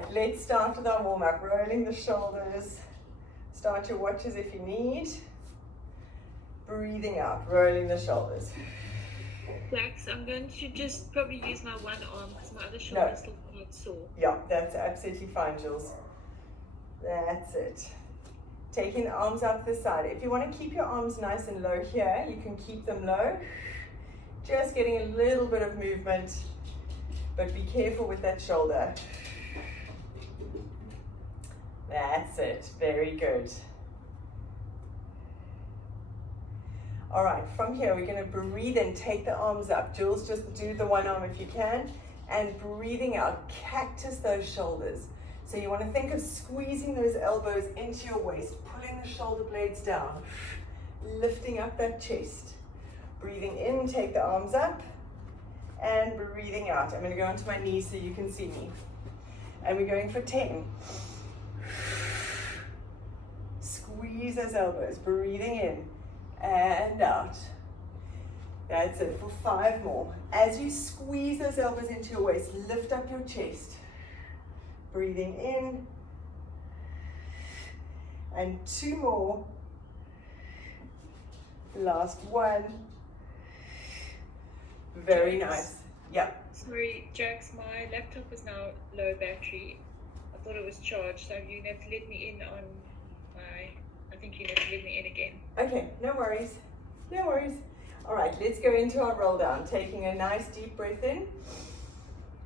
right, let's start with our warm-up. Rolling the shoulders. Start your watches if you need. Breathing out, rolling the shoulders. Jax, I'm going to just probably use my one arm because my other shoulder is still quite sore. Yeah, that's absolutely fine, Jules. That's it. Taking the arms out to the side. If you want to keep your arms nice and low here, you can keep them low. Just getting a little bit of movement, but be careful with that shoulder. That's it, very good. All right, from here we're going to breathe in, take the arms up. Jules, just do the one arm if you can. And breathing out, cactus those shoulders. So you want to think of squeezing those elbows into your waist, pulling the shoulder blades down, lifting up that chest. Breathing in, take the arms up, and breathing out. I'm going to go onto my knees so you can see me. And we're going for 10. Squeeze those elbows, breathing in and out. That's it, for 5 more. As you squeeze those elbows into your waist, lift up your chest. Breathing in. And 2 more. Last one. Very nice. Yeah. Sorry, Jax, my laptop is now low battery. I thought it was charged, so you have to let me in on my, I think you have to let me in again. Okay, no worries. No worries. All right, let's go into our roll down. Taking a nice deep breath in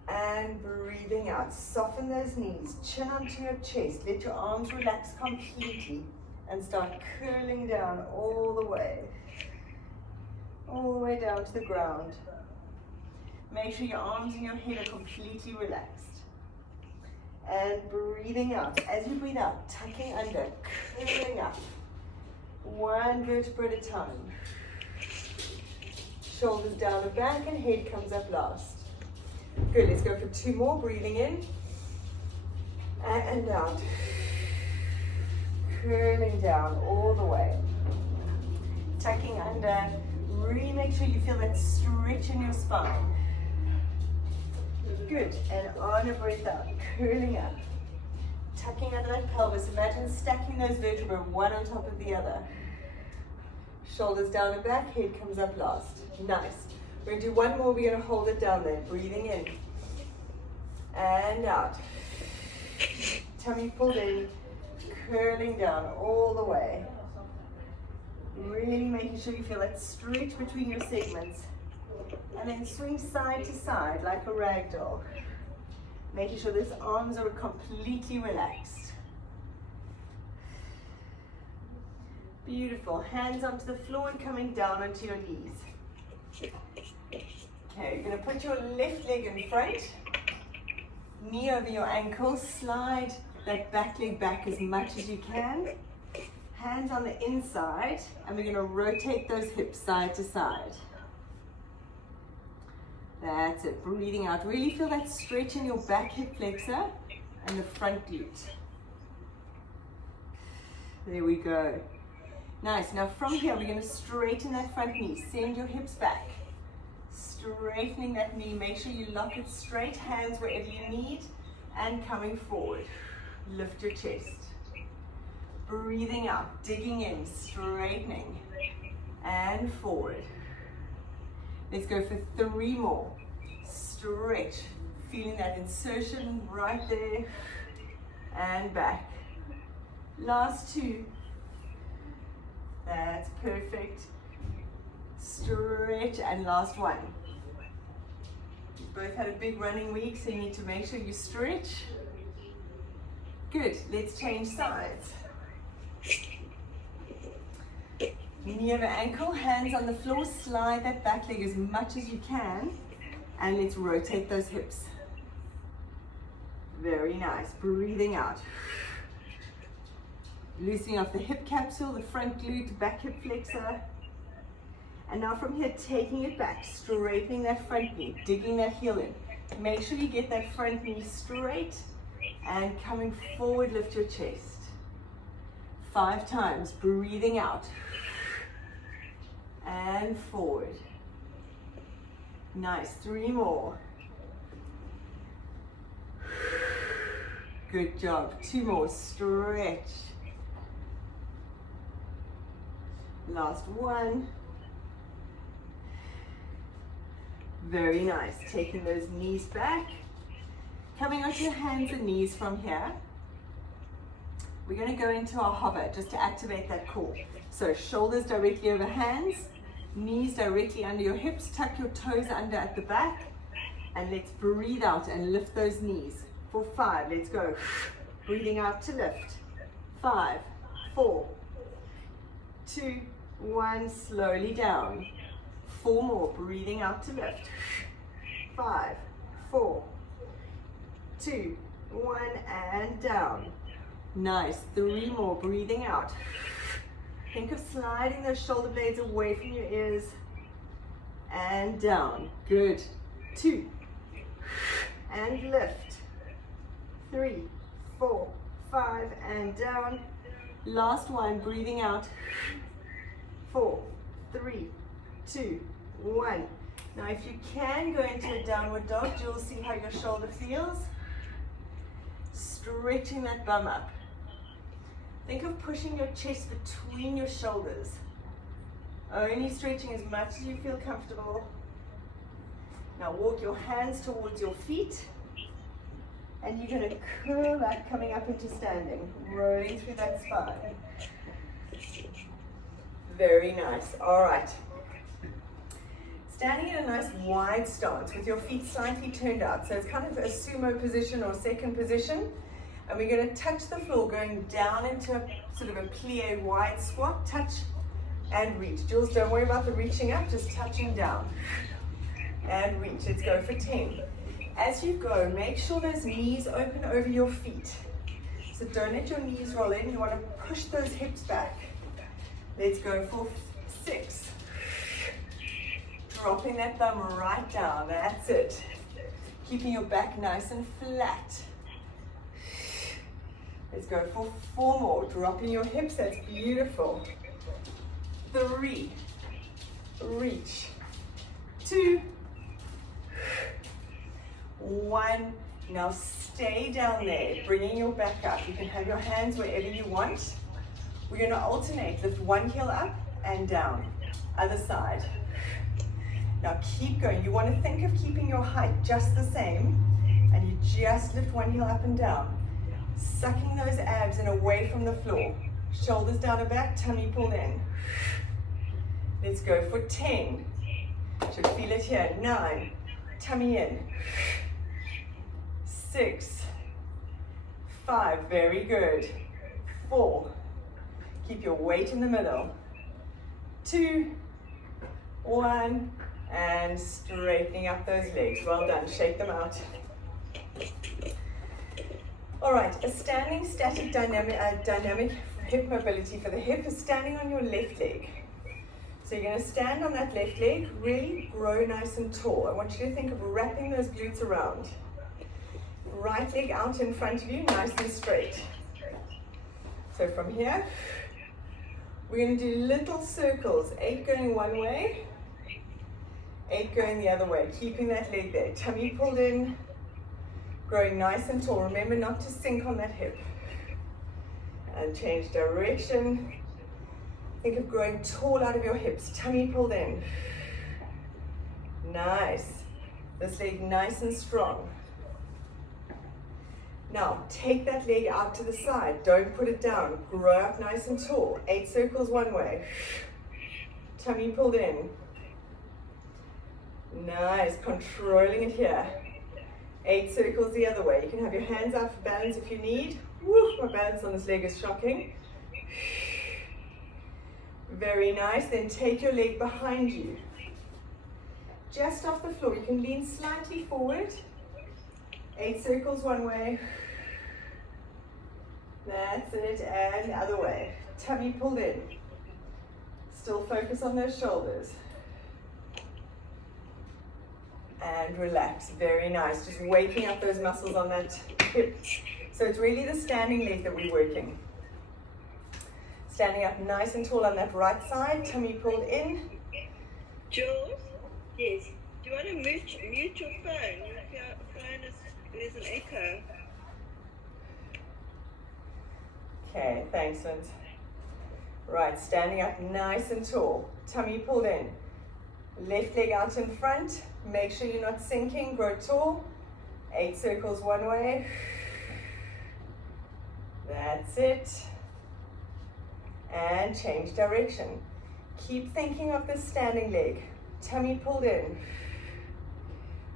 and breathing out. Soften those knees, chin onto your chest. Let your arms relax completely and start curling down all the way down to the ground. Make sure your arms and your head are completely relaxed. And breathing out. As you breathe out, tucking under, curling up. 1 vertebra at a time. Shoulders down and back and head comes up last. Good, let's go for 2 more. Breathing in and out. Curling down all the way. Tucking under. Really make sure you feel that stretch in your spine. Good, and on a breath out, curling up. Tucking under that pelvis. Imagine stacking those vertebrae one on top of the other. Shoulders down and back, head comes up last. Nice. We're going to do 1 more. We're going to hold it down there. Breathing in and out. Tummy pulled in, curling down all the way. Really making sure you feel that stretch between your segments. And then swing side to side like a rag doll. Making sure those arms are completely relaxed. Beautiful. Hands onto the floor and coming down onto your knees. Okay, you're going to put your left leg in front. Knee over your ankle. Slide that back leg back as much as you can. Hands on the inside. And we're going to rotate those hips side to side. That's it. Breathing out. Really feel that stretch in your back hip flexor and the front glute. There we go. Nice. Now from here, we're going to straighten that front knee. Send your hips back. Straightening that knee. Make sure you lock it straight. Hands wherever you need. And coming forward. Lift your chest. Breathing out. Digging in. Straightening. And forward. Let's go for 3 more. Stretch. Feeling that insertion right there. And back. Last 2. That's perfect. Stretch and last 1. You've both had a big running week, so you need to make sure you stretch. Good. Let's change sides. Knee over ankle, hands on the floor, slide that back leg as much as you can, and let's rotate those hips. Very nice. Breathing out. Loosening off the hip capsule, the front glute, back hip flexor. And now from here, taking it back, straightening that front knee, digging that heel in. Make sure you get that front knee straight and coming forward, lift your chest. 5 times, breathing out. And forward. Nice, 3 more. Good job. 2 more. Stretch. Last one. Very nice. Taking those knees back. Coming onto your hands and knees from here. We're going to go into our hover just to activate that core. So shoulders directly over hands, knees directly under your hips, tuck your toes under at the back, and let's breathe out and lift those knees. For 5, let's go. Breathing out to lift. 5, 4, 2, 1, slowly down. 4 more, breathing out to lift. 5, 4, 2, 1, and down. Nice. 3 more, breathing out. Think of sliding those shoulder blades away from your ears and down. Good. 2, and lift. 3, 4, 5, and down. Last one, breathing out. 4, 3, 2, 1. Now if you can go into a downward dog, you'll see how your shoulder feels. Stretching that bum up. Think of pushing your chest between your shoulders. Only stretching as much as you feel comfortable. Now walk your hands towards your feet. And you're going to curl up, coming up into standing, rolling through that spine. Very nice. All right. Standing in a nice wide stance with your feet slightly turned out. So it's kind of a sumo position or second position. And we're going to touch the floor, going down into a sort of a plie wide squat. Touch and reach. Jules, don't worry about the reaching up, just touching down. And reach. Let's go for 10. As you go, make sure those knees open over your feet. So don't let your knees roll in. You want to push those hips back. Let's go for 6. Dropping that thumb right down. That's it. Keeping your back nice and flat. Let's go for 4 more. Dropping your hips. That's beautiful. 3. Reach. 2. 1. Now stay down there, bringing your back up. You can have your hands wherever you want. We're going to alternate. Lift one heel up and down. Other side. Now keep going. You want to think of keeping your height just the same, and you just lift one heel up and down. Sucking those abs in away from the floor. Shoulders down and back, tummy pulled in. Let's go for 10. Should feel it here. 9. Tummy in. 6. 5. Very good. 4. Keep your weight in the middle. 2. 1. And straightening up those legs. Well done. Shake them out. All right. A standing static dynamic hip mobility for the hip is standing on your left leg. So you're going to stand on that left leg, really grow nice and tall. I want you to think of wrapping those glutes around. Right leg out in front of you, nice and straight. So from here, we're going to do little circles, 8 going one way, 8 going the other way, keeping that leg there. Tummy pulled in, growing nice and tall. Remember not to sink on that hip. And change direction. Think of growing tall out of your hips, tummy pulled in. Nice. This leg nice and strong. Now, take that leg out to the side. Don't put it down. Grow up nice and tall. 8 circles one way. Tummy pulled in. Nice. Controlling it here. 8 circles the other way. You can have your hands out for balance if you need. Woo, my balance on this leg is shocking. Very nice. Then take your leg behind you. Just off the floor. You can lean slightly forward. 8 circles one way. That's it. And the other way. Tummy pulled in. Still focus on those shoulders. And relax. Very nice. Just waking up those muscles on that hip. So it's really the standing leg that we're working. Standing up nice and tall on that right side. Tummy pulled in. Jules? Yes. Do you want to mute your phone? Your phone is, there's an echo. Okay, thanks, Linz. Right, standing up nice and tall. Tummy pulled in. Left leg out in front. Make sure you're not sinking. Grow tall. 8 circles one way. That's it. And change direction. Keep thinking of the standing leg. Tummy pulled in.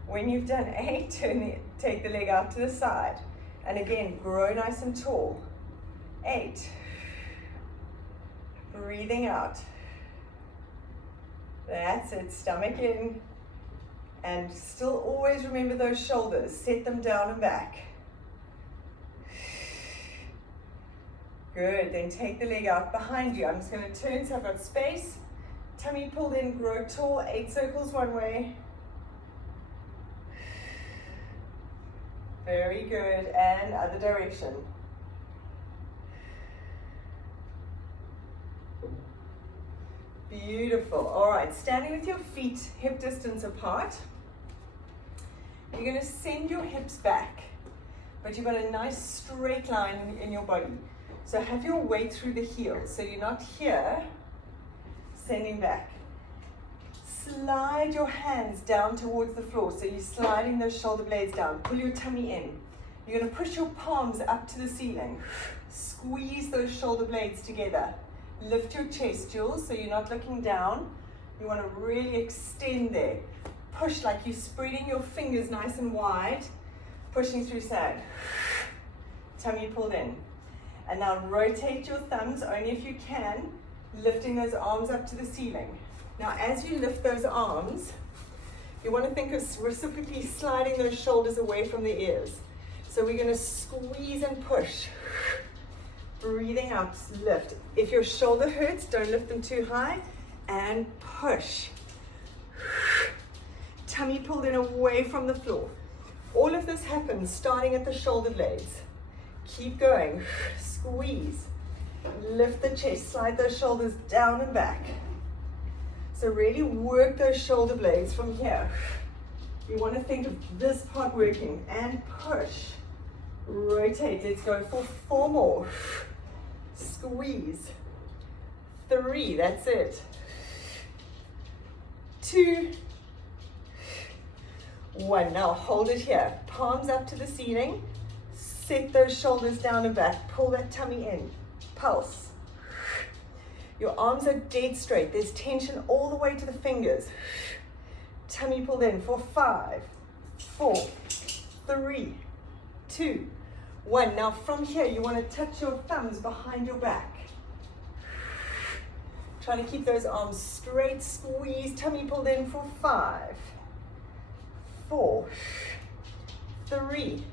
When you've done 8, take the leg out to the side. And again, grow nice and tall. 8. Breathing out. That's it. Stomach in. And still always remember those shoulders. Set them down and back. Good. Then take the leg out behind you. I'm just going to turn so I've got space. Tummy pulled in. Grow tall. 8 circles one way. Very good. And other direction. Beautiful. All right, standing with your feet hip distance apart. You're going to send your hips back, but you've got a nice straight line in your body. So have your weight through the heels. So you're not here, sending back. Slide your hands down towards the floor. So you're sliding those shoulder blades down. Pull your tummy in. You're going to push your palms up to the ceiling. Squeeze those shoulder blades together. Lift your chest, Jules, so you're not looking down. You want to really extend there. Push like you're spreading your fingers nice and wide. Pushing through side. Tummy pulled in. And now rotate your thumbs, only if you can, lifting those arms up to the ceiling. Now as you lift those arms, you want to think of reciprocally sliding those shoulders away from the ears. So we're going to squeeze and push. Breathing out, lift. If your shoulder hurts, don't lift them too high. And push. Tummy pulled in away from the floor. All of this happens starting at the shoulder blades. Keep going. Squeeze. Lift the chest. Slide those shoulders down and back. So really work those shoulder blades from here. You want to think of this part working. And push. Rotate. Let's go for 4 more. Squeeze. 3. That's it. 2. 1. Now hold it here. Palms up to the ceiling. Set those shoulders down and back. Pull that tummy in. Pulse. Your arms are dead straight. There's tension all the way to the fingers. Tummy pulled in for 5, 4, 3, 2, 1. Now from here, you want to touch your thumbs behind your back. Try to keep those arms straight. Squeeze. Tummy pulled in for 5, 4, 3,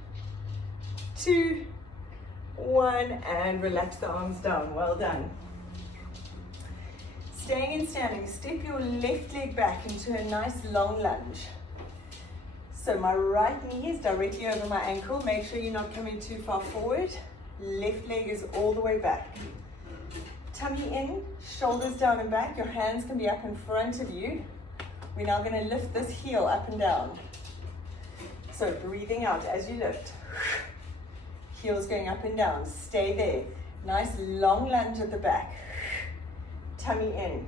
2, 1. And relax the arms down. Well done. Staying in standing, step your left leg back into a nice long lunge. So my right knee is directly over my ankle. Make sure you're not coming too far forward. Left leg is all the way back. Tummy in, shoulders down and back. Your hands can be up in front of you. We're now going to lift this heel up and down. So breathing out as you lift. Heels going up and down. Stay there. Nice long lunge at the back. Tummy in.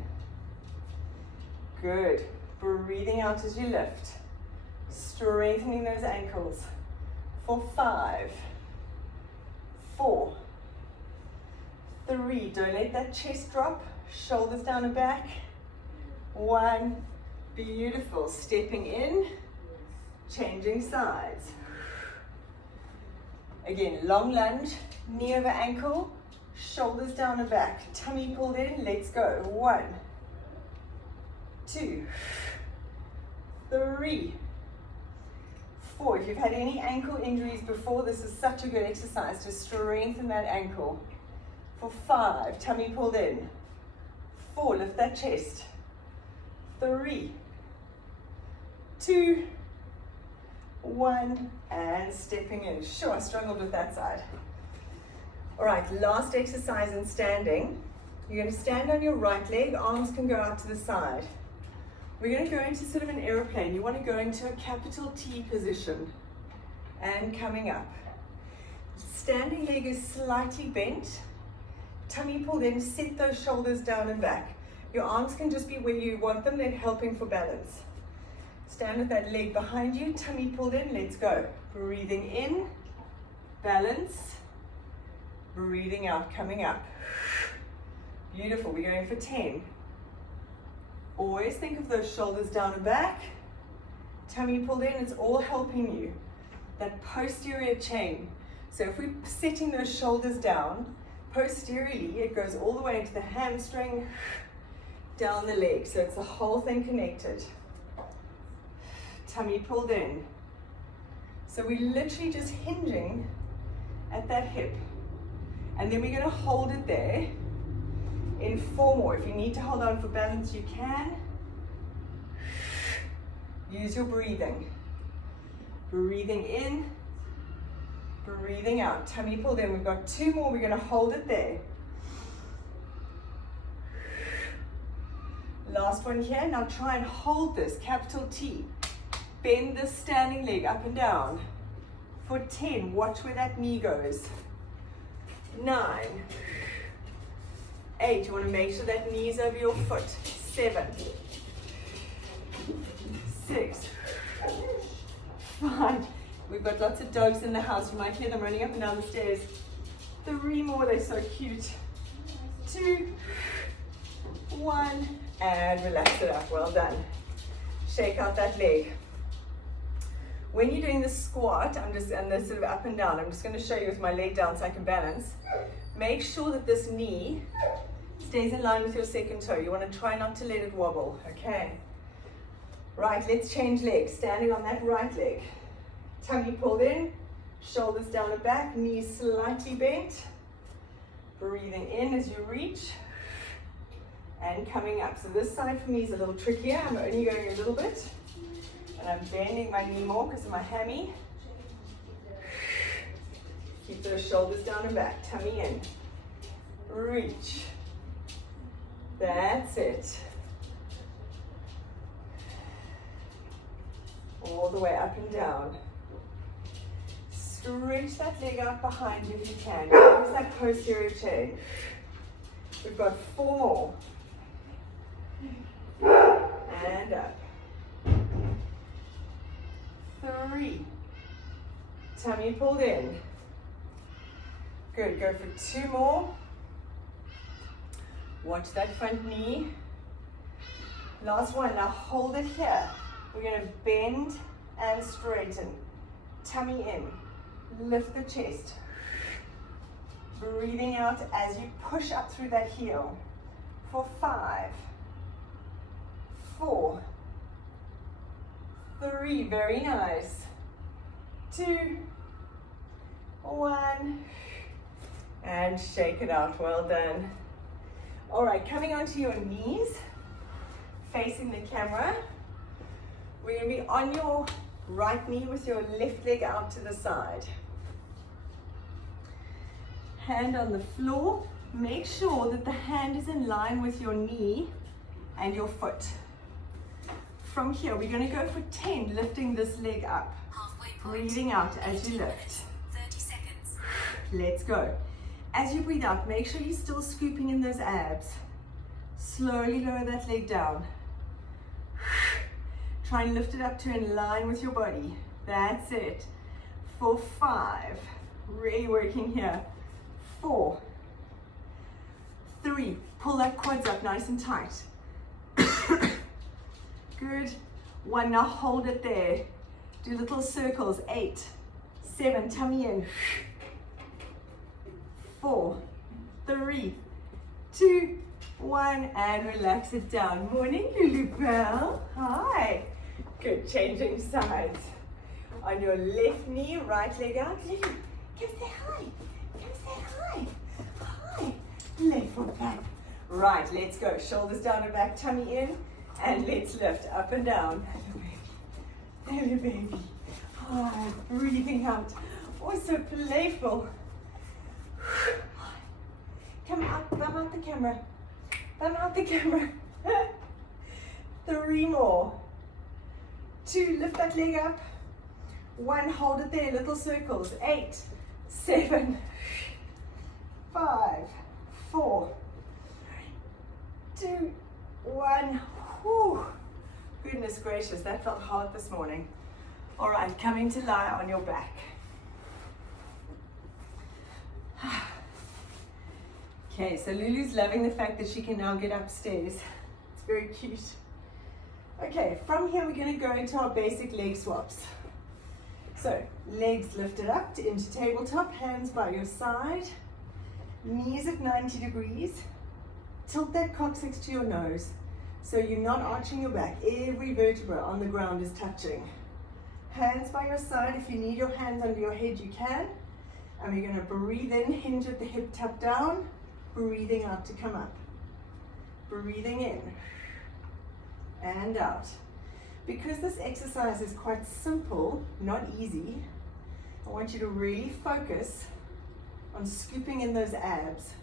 Good. Breathing out as you lift. Strengthening those ankles. For 5, 4, 3. Don't let that chest drop. Shoulders down and back. 1. Beautiful. Stepping in. Changing sides. Again, long lunge. Knee over ankle. Shoulders down and back. Tummy pulled in. Let's go. 1, 2, 3, 4. If you've had any ankle injuries before, this is such a good exercise to strengthen that ankle. For 5, tummy pulled in. 4, lift that chest. 3, 2, 1, and stepping in. Sure, I struggled with that side. All right, last exercise in standing. You're going to stand on your right leg, arms can go out to the side. We're going to go into sort of an aeroplane. You want to go into a capital T position and coming up. Standing leg is slightly bent. Tummy pulled in, sit those shoulders down and back. Your arms can just be where you want them, they're helping for balance. Stand with that leg behind you, tummy pulled in, let's go. Breathing in, balance. Breathing out, coming up. Beautiful, we're going for 10. Always think of those shoulders down and back. Tummy pulled in, it's all helping you. That posterior chain. So if we're setting those shoulders down, posteriorly it goes all the way into the hamstring, down the leg. So it's the whole thing connected. Tummy pulled in. So we're literally just hinging at that hip. And then we're going to hold it there in 4 more. If you need to hold on for balance, you can. Use your breathing. Breathing in, breathing out. Tummy pulled in. We've got 2 more. We're going to hold it there. Last one here. Now try and hold this, capital T. Bend the standing leg up and down. For 10, watch where that knee goes. 9, 8, you want to make sure that knee's over your foot. 7, 6, 5. We've got lots of dogs in the house. You might hear them running up and down the stairs. 3 more, they're so cute. 2, 1, and relax it up. Well done. Shake out that leg. When you're doing the squat, and the sort of up and down, I'm just going to show you with my leg down so I can balance. Make sure that this knee stays in line with your second toe. You want to try not to let it wobble, okay? Right, let's change legs. Standing on that right leg. Tummy pulled in, shoulders down and back, knees slightly bent. Breathing in as you reach. And coming up. So this side for me is a little trickier. I'm only going a little bit. And I'm bending my knee more because of my hammy. Keep those shoulders down and back. Tummy in. Reach. That's it. All the way up and down. Stretch that leg out behind you if you can. Use that posterior chain. We've got 4 more. And up. 3. Tummy pulled in. Good, go for 2 more. Watch that front knee. Last one, now hold it here. We're going to bend and straighten. Tummy in. Lift the chest. Breathing out as you push up through that heel. For 5, 4, 3, very nice. 2, 1, and shake it out. Well done. All right, coming onto your knees, facing the camera. We're going to be on your right knee with your left leg out to the side. Hand on the floor. Make sure that the hand is in line with your knee and your foot. From here, we're going to go for 10, lifting this leg up. Breathing out as you lift. 30 seconds. Let's go. As you breathe out, make sure you're still scooping in those abs. Slowly lower that leg down. Try and lift it up to in line with your body. That's it. For 5, really working here. 4, 3, pull that quads up nice and tight. Good. 1, now hold it there. Do little circles. 8, 7, tummy in. 4, 3, 2, 1, and relax it down. Morning, Lulu Bell. Hi. Good, changing sides. On your left knee, right leg out. Lulu, come say hi. Come say hi. Hi. Left foot back. Right, let's go. Shoulders down and back, tummy in, and let's lift up and down. Hello, baby. Hello, baby. Hi. Breathing out. Oh, so playful. Come out, bum out the camera. Bum out the camera. 3 more. 2, lift that leg up. 1, hold it there, little circles. 8, 7, 5, 4, 2, 1. Whew. Goodness gracious, that felt hard this morning. All right, coming to lie on your back. Okay, so Lulu's loving the fact that she can now get upstairs. It's very cute. Okay, from here we're going to go into our basic leg swaps. So, legs lifted up into tabletop, hands by your side, knees at 90 degrees. Tilt that coccyx to your nose, so you're not arching your back. Every vertebra on the ground is touching. Hands by your side. If you need your hands under your head, you can. And we're going to breathe in, hinge at the hip, tap down. Breathing out to come up. Breathing in and out. Because this exercise is quite simple, not easy, I want you to really focus on scooping in those abs,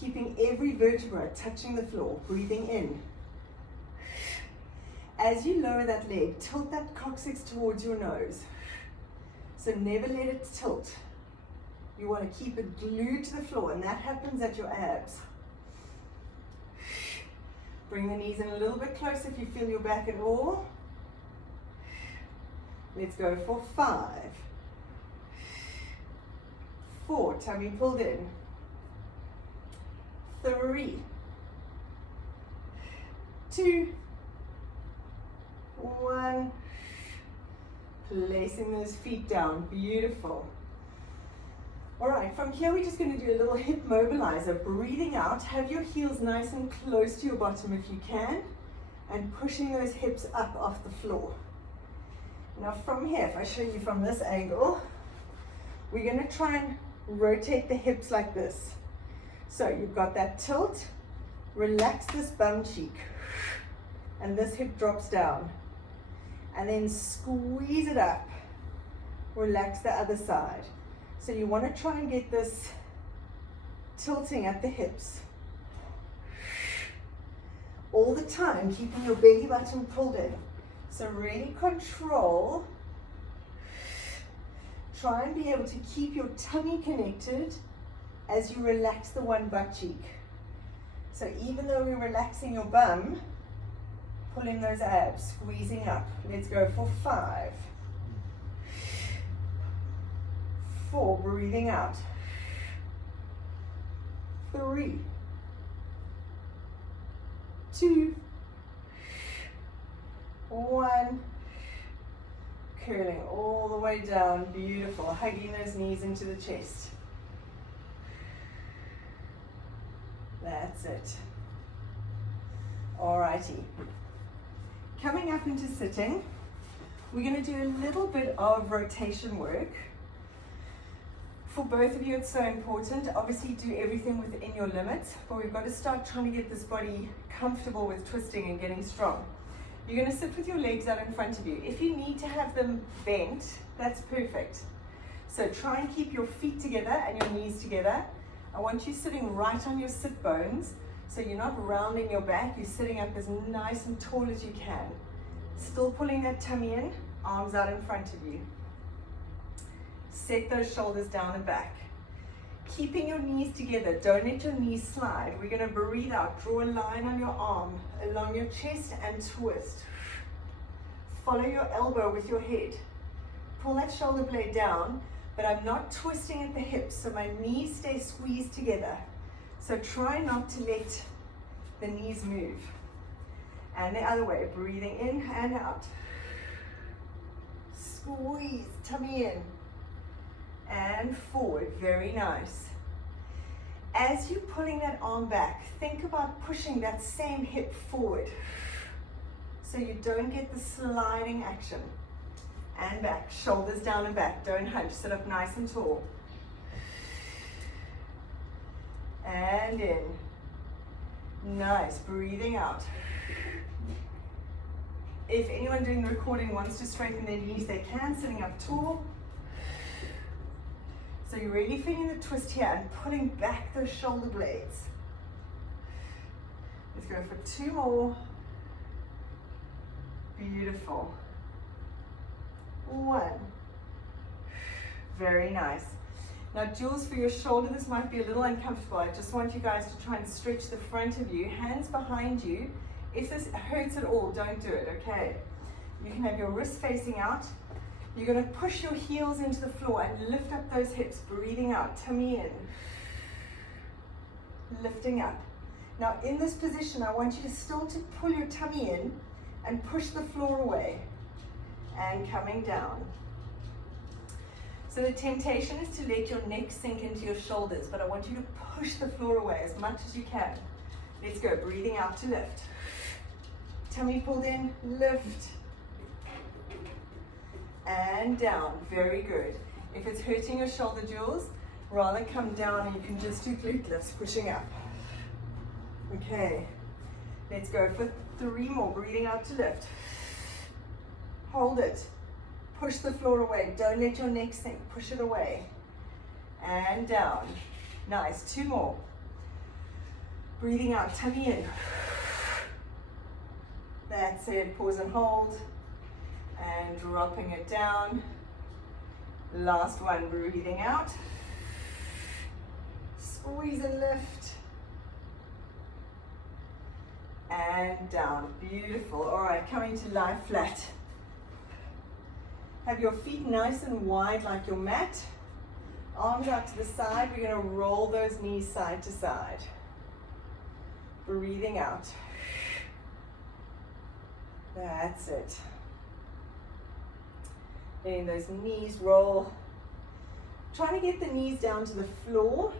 keeping every vertebra touching the floor, breathing in. As you lower that leg, tilt that coccyx towards your nose. So never let it tilt. You want to keep it glued to the floor, and that happens at your abs. Bring the knees in a little bit closer if you feel your back at all. Let's go for 5, 4, tummy pulled in, 3, 2, 1. Placing those feet down, beautiful. All right, from here we're just going to do a little hip mobilizer. Breathing out, have your heels nice and close to your bottom if you can, and pushing those hips up off the floor. Now from here, if I show you from this angle, we're going to try and rotate the hips like this. So you've got that tilt, relax this bum cheek, and this hip drops down. And then squeeze it up, relax the other side. So you want to try and get this tilting at the hips. All the time, keeping your belly button pulled in. So really control. Try and be able to keep your tummy connected as you relax the one butt cheek. So even though we're relaxing your bum, pulling those abs, squeezing up. Let's go for 5, 4, breathing out, 3, 2, 1, curling all the way down, beautiful, hugging those knees into the chest. That's it. Alrighty. Coming up into sitting, we're going to do a little bit of rotation work. For both of you, it's so important. Obviously, do everything within your limits, but we've got to start trying to get this body comfortable with twisting and getting strong. You're going to sit with your legs out in front of you. If you need to have them bent, that's perfect. So try and keep your feet together and your knees together. I want you sitting right on your sit bones, so you're not rounding your back, you're sitting up as nice and tall as you can. Still pulling that tummy in, arms out in front of you. Set those shoulders down and back. Keeping your knees together, don't let your knees slide. We're going to breathe out, draw a line on your arm, along your chest and twist. Follow your elbow with your head. Pull that shoulder blade down, but I'm not twisting at the hips, so my knees stay squeezed together. So try not to let the knees move. And the other way, breathing in and out. Squeeze, tummy in. And forward, very nice. As you're pulling that arm back, think about pushing that same hip forward so you don't get the sliding action. And back, shoulders down and back, don't hunch, sit up nice and tall. And in. Nice, breathing out. If anyone doing the recording wants to straighten their knees, they can, sitting up tall. So you're really feeling the twist here and pulling back those shoulder blades. Let's go for 2 more. Beautiful. 1. Very nice. Now, Jules, for your shoulder, this might be a little uncomfortable. I just want you guys to try and stretch the front of you, hands behind you. If this hurts at all, don't do it, okay? You can have your wrists facing out. You're going to push your heels into the floor and lift up those hips, breathing out, tummy in, lifting up. Now, in this position, I want you to still to pull your tummy in and push the floor away and coming down. So the temptation is to let your neck sink into your shoulders, but I want you to push the floor away as much as you can. Let's go, breathing out to lift. Tummy pulled in, lift. And down, very good. If it's hurting your shoulder, Jules, rather come down and you can just do glute lifts, pushing up. Okay, let's go for 3 more, breathing out to lift. Hold it. Push the floor away. Don't let your neck sink. Push it away. And down. Nice. 2 more. Breathing out. Tummy in. That's it. Pause and hold. And dropping it down. Last one. Breathing out. Squeeze and lift. And down. Beautiful. All right. Coming to lie flat. Have your feet nice and wide like your mat. Arms out to the side. We're going to roll those knees side to side. Breathing out. That's it. Letting those knees roll. Trying to get the knees down to the floor.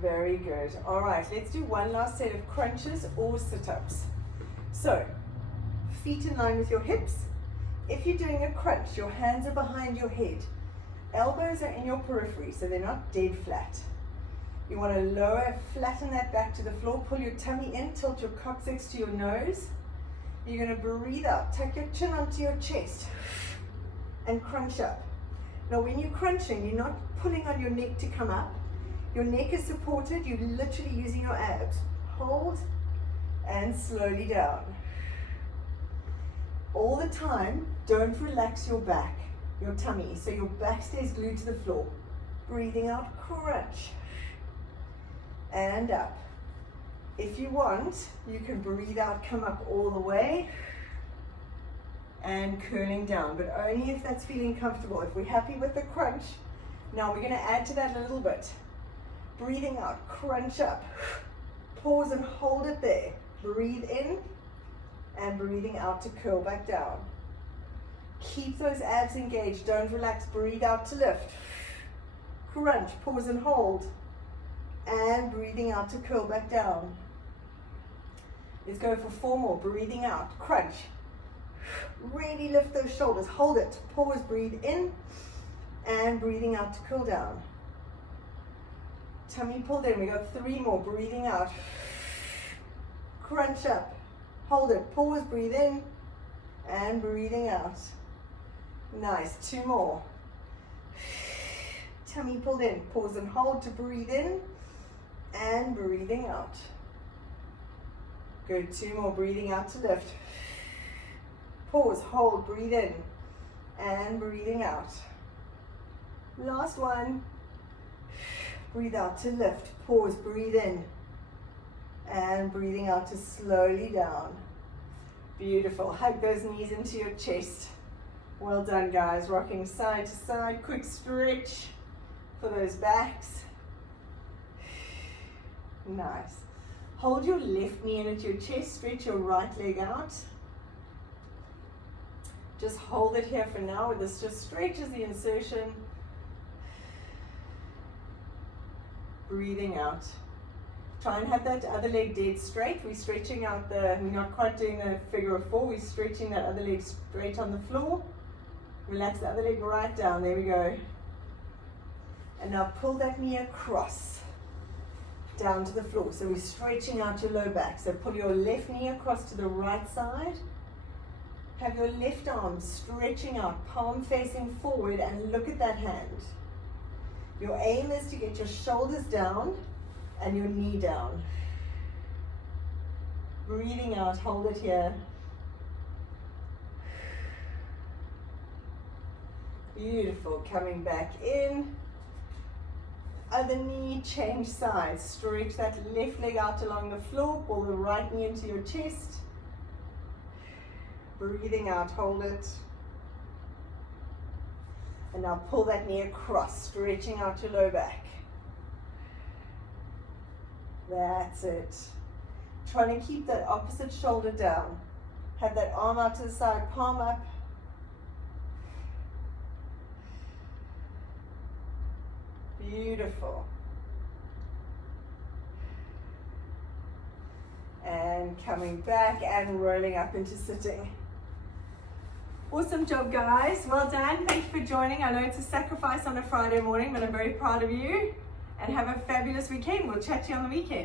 Very good. All right, let's do one last set of crunches or sit-ups. So, feet in line with your hips. If you're doing a crunch, your hands are behind your head. Elbows are in your periphery, so they're not dead flat. You want to lower, flatten that back to the floor, pull your tummy in, tilt your coccyx to your nose. You're going to breathe out, tuck your chin onto your chest, and crunch up. Now when you're crunching, you're not pulling on your neck to come up. Your neck is supported, you're literally using your abs. Hold, and slowly down. All the time, don't relax your back, your tummy, so your back stays glued to the floor. Breathing out, crunch. And up. If you want, you can breathe out, come up all the way, and curling down, but only if that's feeling comfortable. If we're happy with the crunch, now we're going to add to that a little bit. Breathing out, crunch up. Pause and hold it there. Breathe in, and breathing out to curl back down. Keep those abs engaged, don't relax. Breathe out to lift. Crunch, pause and hold. And breathing out to curl back down. Let's go for 4 more. Breathing out, crunch. Really lift those shoulders, hold it. Pause, breathe in, and breathing out to curl down. Tummy pulled in, we got 3 more. Breathing out. Crunch up. Hold it. Pause, breathe in, and breathing out. Nice. 2 more. Tummy pulled in. Pause and hold to breathe in, and breathing out. Good. 2 more. Breathing out to lift. Pause, hold, breathe in, and breathing out. Last one. Breathe out to lift. Pause, breathe in, and breathing out to slowly down. Beautiful. Hug those knees into your chest. Well done, guys. Rocking side to side. Quick stretch for those backs. Nice. Hold your left knee in at your chest. Stretch your right leg out. Just hold it here for now. This just stretches the insertion. Breathing out. Try and have that other leg dead straight. We're stretching out we're not quite doing the figure of 4. We're stretching that other leg straight on the floor. Relax the other leg right down. There we go. And now pull that knee across down to the floor. So we're stretching out your low back. So pull your left knee across to the right side. Have your left arm stretching out, palm facing forward, and look at that hand. Your aim is to get your shoulders down and your knee down. Breathing out, hold it here. Beautiful. Coming back in. Other knee, change sides. Stretch that left leg out along the floor. Pull the right knee into your chest. Breathing out, hold it. And now pull that knee across, stretching out your low back. That's it. Trying to keep that opposite shoulder down. Have that arm out to the side, palm up. Beautiful. And coming back and rolling up into sitting. Awesome job, guys. Well done. Thank you for joining. I know it's a sacrifice on a Friday morning, but I'm very proud of you. And have a fabulous weekend. We'll chat to you on the weekend.